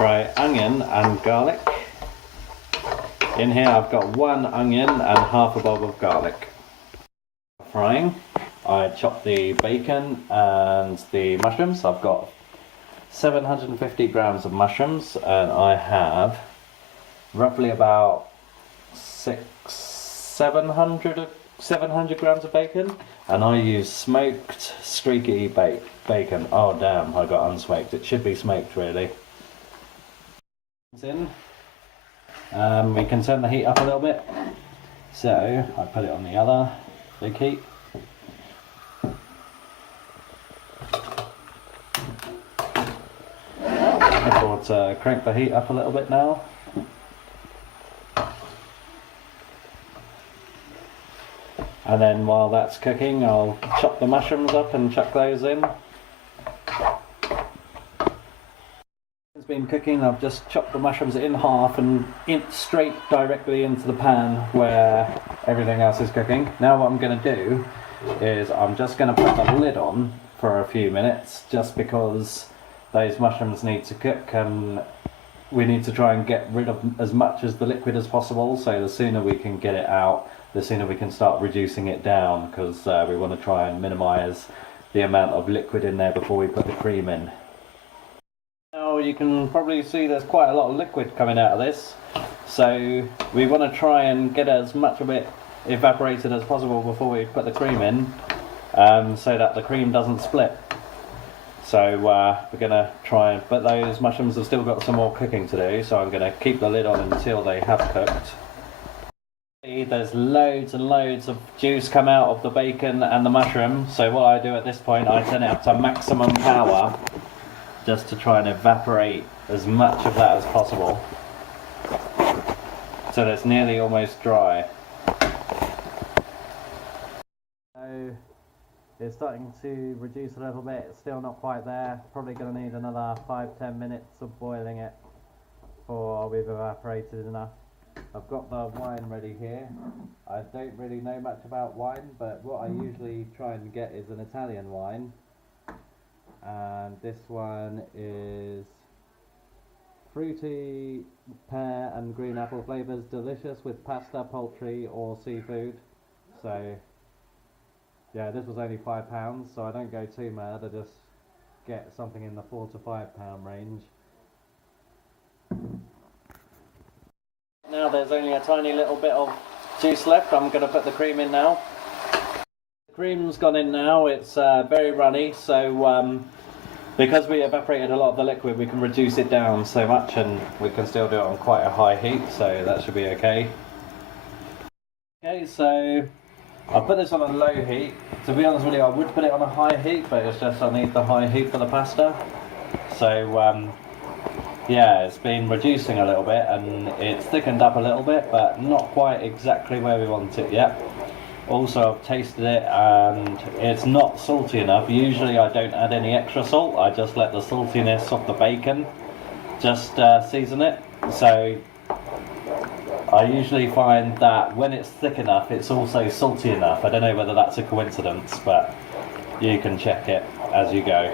fry onion and garlic. In here I've got 1 onion and half a bulb of garlic. Frying, I chopped the bacon and the mushrooms. I've got 750 grams of mushrooms, and I have roughly about 700 grams of bacon, and I use smoked streaky bacon. Oh damn, I got unsmoked. It should be smoked really. In. We can turn the heat up a little bit, so I put it on the other big heat. I thought crank the heat up a little bit now. And then while that's cooking, I'll chop the mushrooms up and chuck those in. It's been cooking. I've just chopped the mushrooms in half and straight directly into the pan where everything else is cooking. Now what I'm going to do is I'm just going to put the lid on for a few minutes, just because those mushrooms need to cook and we need to try and get rid of as much as the liquid as possible. So the sooner we can get it out, the sooner we can start reducing it down, because we want to try and minimise the amount of liquid in there before we put the cream in. Now you can probably see there's quite a lot of liquid coming out of this, so we want to try and get as much of it evaporated as possible before we put the cream in, so that the cream doesn't split. So we're going to try and, but those mushrooms have still got some more cooking to do, so I'm going to keep the lid on until they have cooked. There's loads and loads of juice come out of the bacon and the mushroom, so what I do at this point, I turn it up to maximum power just to try and evaporate as much of that as possible, so that it's nearly almost dry. So it's starting to reduce a little bit, it's still not quite there. Probably going to need another 5-10 minutes of boiling it before we've evaporated enough. I've got the wine ready here. I don't really know much about wine, but what I usually try and get is an Italian wine. And this one is fruity pear and green apple flavours, delicious with pasta, poultry or seafood. So yeah, this was only £5, so I don't go too mad. I just get something in the £4 to £5 range. Now there's only a tiny little bit of juice left. I'm going to put the cream in now. The cream's gone in now. It's very runny, so because we evaporated a lot of the liquid, we can reduce it down so much, and we can still do it on quite a high heat, so that should be okay. Okay, so I'll put this on a low heat. To be honest with you, I would put it on a high heat, but it's just I need the high heat for the pasta. So yeah, it's been reducing a little bit and it's thickened up a little bit, but not quite exactly where we want it yet. Also, I've tasted it and it's not salty enough. Usually I don't add any extra salt, I just let the saltiness of the bacon just season it. So I usually find that when it's thick enough, it's also salty enough. I don't know whether that's a coincidence, but you can check it as you go.